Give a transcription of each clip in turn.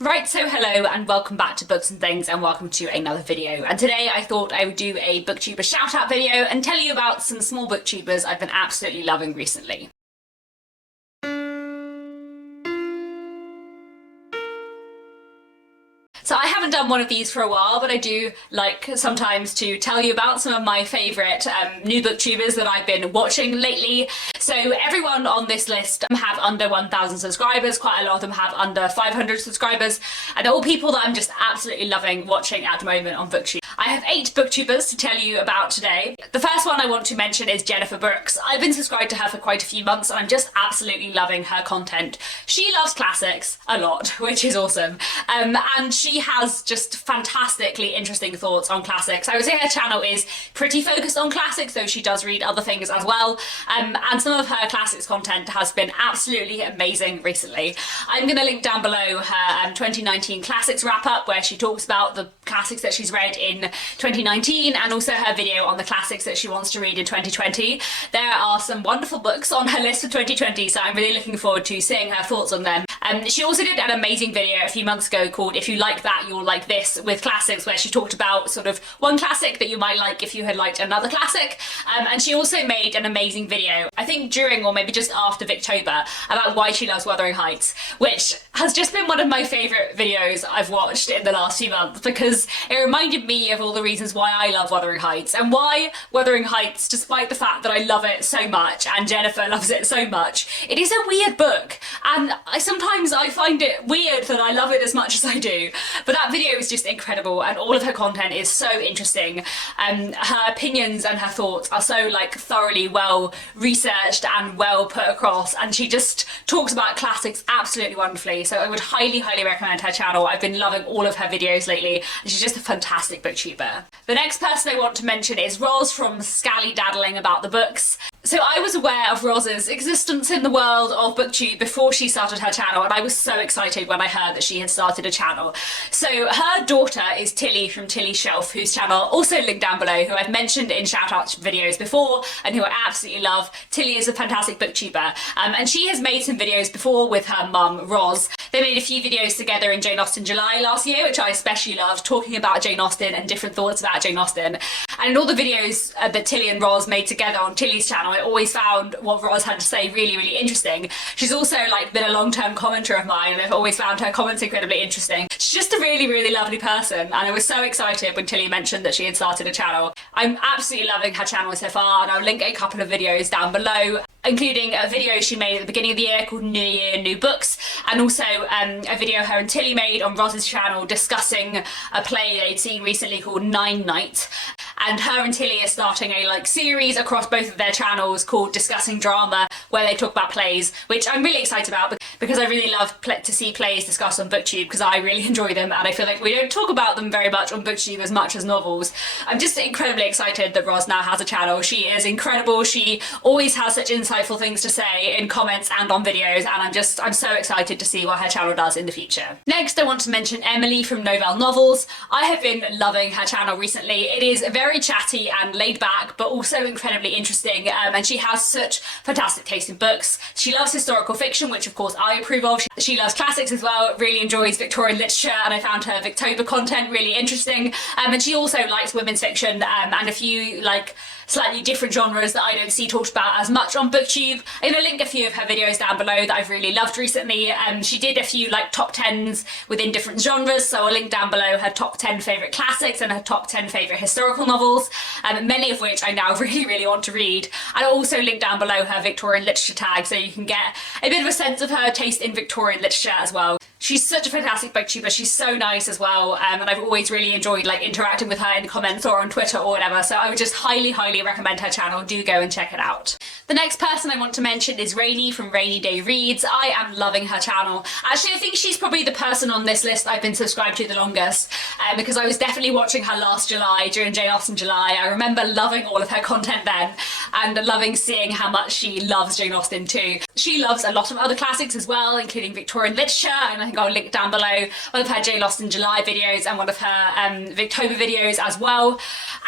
Right, so hello and welcome back to Books and Things and welcome to another video. And today I thought I would do a booktuber shout out video and tell you about some small booktubers I've been absolutely loving recently. So I haven't done one of these for a while, but I do like sometimes to tell you about some of my favourite new booktubers that I've been watching lately. So everyone on this list have under 1,000 subscribers, quite a lot of them have under 500 subscribers, and they're all people that I'm just absolutely loving watching at the moment on BookTube. I have 8 booktubers to tell you about today. The first one I want to mention is Jennifer Burks. I've been subscribed to her for quite a few months and I'm just absolutely loving her content. She loves classics a lot, which is awesome, and she has just fantastically interesting thoughts on classics. I would say her channel is pretty focused on classics, though she does read other things as well, and some of her classics content has been absolutely amazing recently. I'm going to link down below her 2019 classics wrap up where she talks about the classics that she's read in 2019 and also her video on the classics that she wants to read in 2020. There are some wonderful books on her list for 2020, so I'm really looking forward to seeing her thoughts on them. She also did an amazing video a few months ago called If You Like That You'll Like This with classics, where she talked about sort of one classic that you might like if you had liked another classic, and she also made an amazing video, I think during or maybe just after Booktober, about why she loves Wuthering Heights, which has just been one of my favourite videos I've watched in the last few months because it reminded me of all the reasons why I love Wuthering Heights and why Wuthering Heights, despite the fact that I love it so much and Jennifer loves it so much, it is a weird book, and sometimes I find it weird that I love it as much as I do. But that video is just incredible and all of her content is so interesting. Her opinions and her thoughts are so like thoroughly well researched and well put across, and she just talks about classics absolutely wonderfully. So I would highly recommend her channel. I've been loving all of her videos lately and she's just a fantastic booktuber. The next person I want to mention is Roz from Scally Daddling About the Books. So I was aware of Roz's existence in the world of booktube before she started her channel, and I was so excited when I heard that she had started a channel. So her daughter is Tilly from Tilly's Shelf, whose channel also linked down below, who I've mentioned in shout out videos before and who I absolutely love. Tilly is a fantastic booktuber, and she has made some videos before with her mum Roz. They made a few videos together in Jane Austen July last year, which I especially loved, talking about Jane Austen and different thoughts about Jane Austen. And in all the videos that Tilly and Roz made together on Tilly's channel, I always found what Roz had to say really interesting. She's also like been a long-term commenter of mine and I've always found her comments incredibly interesting. She's just a really lovely person, and I was so excited when Tilly mentioned that she had started a channel. I'm absolutely loving her channel so far, and I'll link a couple of videos down below, including a video she made at the beginning of the year called New Year, New Books, and also a video her and Tilly made on Roz's channel discussing a play they'd seen recently called Nine Night. And her and Tilly are starting a series across both of their channels called Discussing Drama, where they talk about plays, which I'm really excited about because I really love to see plays discussed on BookTube because I really enjoy them, and I feel like we don't talk about them very much on BookTube as much as novels. I'm just incredibly excited that Roz now has a channel. She is incredible. She always has such insightful things to say in comments and on videos, and I'm so excited to see what her channel does in the future. Next, I want to mention Emily from Novell Novels. I have been loving her channel recently. It is very chatty and laid back, but also incredibly interesting, and she has such fantastic taste in books. She loves historical fiction, which of course I approve of. She loves classics as well, really enjoys Victorian literature, and I found her Victober content really interesting, and she also likes women's fiction and a few slightly different genres that I don't see talked about as much on BookTube. I'm going to link a few of her videos down below that I've really loved recently. She did a few top 10s within different genres, so I'll link down below her top 10 favourite classics and her top 10 favourite historical novels, many of which I now really want to read. And I'll also link down below her Victorian literature tag so you can get a bit of a sense of her taste in Victorian literature as well. She's such a fantastic booktuber, she's so nice as well, and I've always really enjoyed interacting with her in comments or on Twitter or whatever, so I would just highly recommend her channel. Do go and check it out. The next person I want to mention is Rainy from Rainy Day Reads. I am loving her channel. Actually, I think she's probably the person on this list I've been subscribed to the longest, because I was definitely watching her last July during Jane Austen July. I remember loving all of her content then and loving seeing how much she loves Jane Austen too. She loves a lot of other classics as well, including Victorian literature, and I think I'll link down below one of her Jane Austen July videos and one of her Victober videos as well,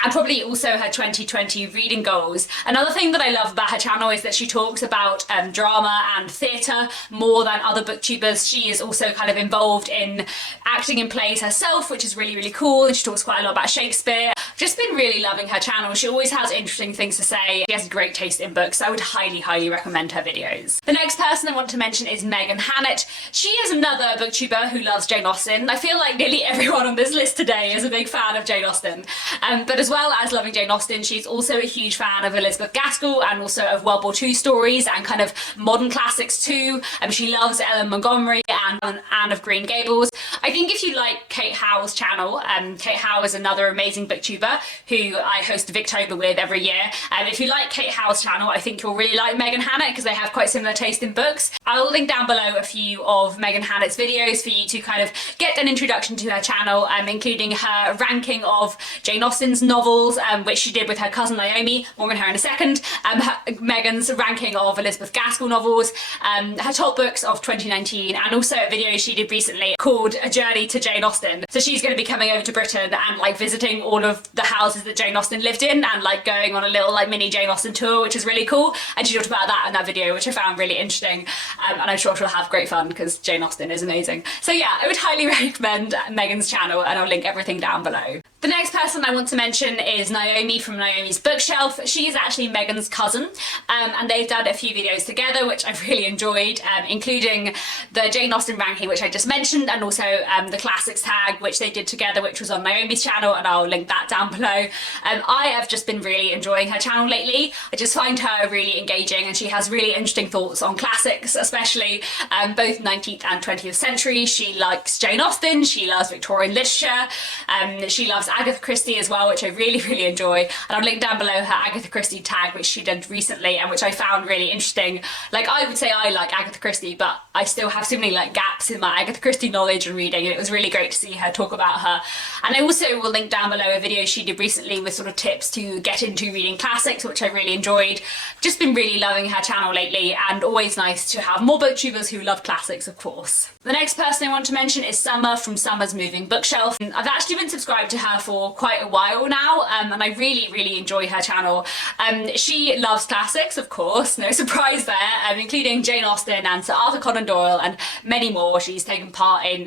and probably also her 2020 reading goals. Another thing that I love about her channel is that she talks about drama and theatre more than other booktubers. She is also kind of involved in acting in plays herself, which is really, really cool, and she talks quite a lot about Shakespeare. I've just been really loving her channel. She always has interesting things to say. She has great taste in books, so I would highly, highly recommend her videos. The next person I want to mention is Megan Hammett. She is another booktuber who loves Jane Austen. I feel like nearly everyone on this list today is a big fan of Jane Austen. But as well as loving Jane Austen, she's also a huge fan of Elizabeth Gaskell and also of World War II stories and kind of modern classics too. She loves Ellen Montgomery and Anne of Green Gables. I think if you like Kate Howe's channel, Kate Howe is another amazing booktuber who I host Victober with every year. If you like Kate Howe's channel, I think you'll really like Megan Hammett because they have quite similar taste in books. I'll link down below a few of Megan Hammett's videos for you to kind of get an introduction to her channel, including her ranking of Jane Austen's novels, which she did with her cousin Naomi, more on her in a second, Megan's ranking of Elizabeth Gaskell novels, her top books of 2019, and also a video she did recently called A Journey to Jane Austen. So she's going to be coming over to Britain and like visiting all of the houses that Jane Austen lived in and like going on a little like mini Jane Austen tour, which is really cool, and she talked about that in that video, which I found really interesting, and I'm sure she'll have great fun because Jane Austen is amazing. So yeah, I would highly recommend Megan's channel, and I'll link everything down below. The next person I want to mention is Naomi from Naomi's Bookshelf. She is actually Megan's cousin, and they've done a few videos together which I've really enjoyed, including the Jane Austen ranking, which I just mentioned, and also the classics tag, which they did together, which was on Naomi's channel, and I'll link that down below. I have just been really enjoying her channel lately. I just find her really engaging, and she has really interesting thoughts on classics, especially both 19th and 20th century. She likes Jane Austen, she loves Victorian literature, she loves Agatha Christie as well, which I really, really enjoy, and I'll link down below her Agatha Christie tag, which she did recently and which I found really interesting. Like, I would say I like Agatha Christie, but I still have so many like gaps in my Agatha Christie knowledge and reading, and it was really great to see her talk about her. And I also will link down below a video she did recently with sort of tips to get into reading classics, which I really enjoyed. Just been really loving her channel lately, and always nice to have more booktubers who love classics, of course. The next person I want to mention is Summer from Summer's Moving Bookshelf. I've actually been subscribed to her for quite a while now, and I really, really enjoy her channel. She loves classics, of course, no surprise there, including Jane Austen and Sir Arthur Conan Doyle and many more. She's taken part in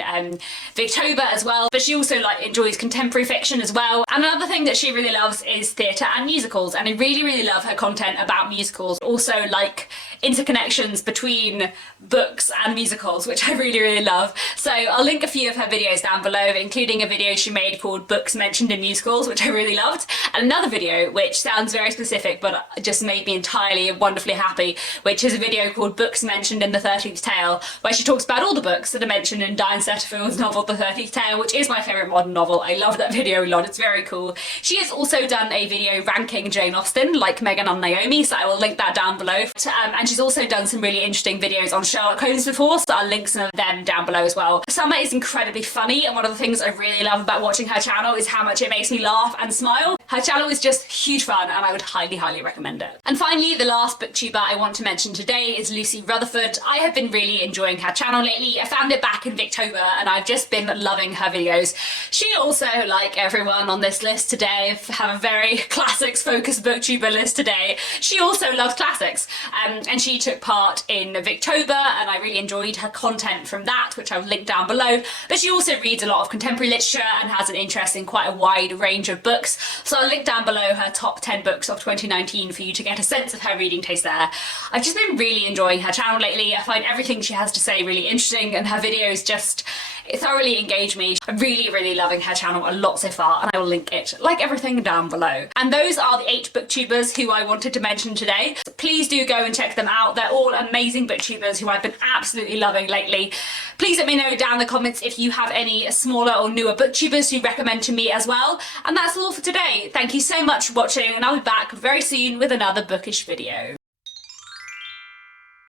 Victober as well, but she also like enjoys contemporary fiction as well. And another thing that she really loves is theatre and musicals, and I really, really love her content about musicals. Also like interconnections between books and musicals, which I really, really love. So I'll link a few of her videos down below, including a video she made called Books Mentioned in Musicals, which I really loved, and another video which sounds very specific but just made me entirely wonderfully happy, which is a video called Books Mentioned in the 13th Tale, where she talks about all the books that are mentioned in Diane Setterfield's novel The 13th Tale, which is my favourite modern novel. I love that video a lot, it's very cool. She has also done a video ranking Jane Austen, like Megan and Naomi, so I will link that down below. And she's also done some really interesting videos on Sherlock Holmes before, so I'll link some of them down below as well. Summer is incredibly funny, and one of the things I really love about watching her channel is how much it makes me laugh and smile. Her channel is just huge fun, and I would highly, highly recommend it. And finally, the last booktuber I want to mention today is Lucy Rutherford. I have been really enjoying her channel lately. I found it back in Victober, and I've just been loving her videos. She also, like everyone on this list today, have a very classics focused booktuber list today. She also loves classics, and she took part in Victober, and I really enjoyed her content from that, which I'll link down below. But she also reads a lot of contemporary literature and has an interest in quite a wide range of books, so I'll link down below her top 10 books of 2019 for you to get a sense of her reading taste there. I've just been really enjoying her channel lately. I find everything she has to say really interesting, and her videos just thoroughly engage me. I'm really, really loving her channel a lot so far, and I will link it, like everything, down below. And those are the 8 booktubers who I wanted to mention today. So please do go and check them out. They're all amazing booktubers who I've been absolutely loving lately. Please let me know down in the comments if you have any smaller or newer booktubers you recommend to me as well. And that's all for today. Thank you so much for watching, and I'll be back very soon with another bookish video.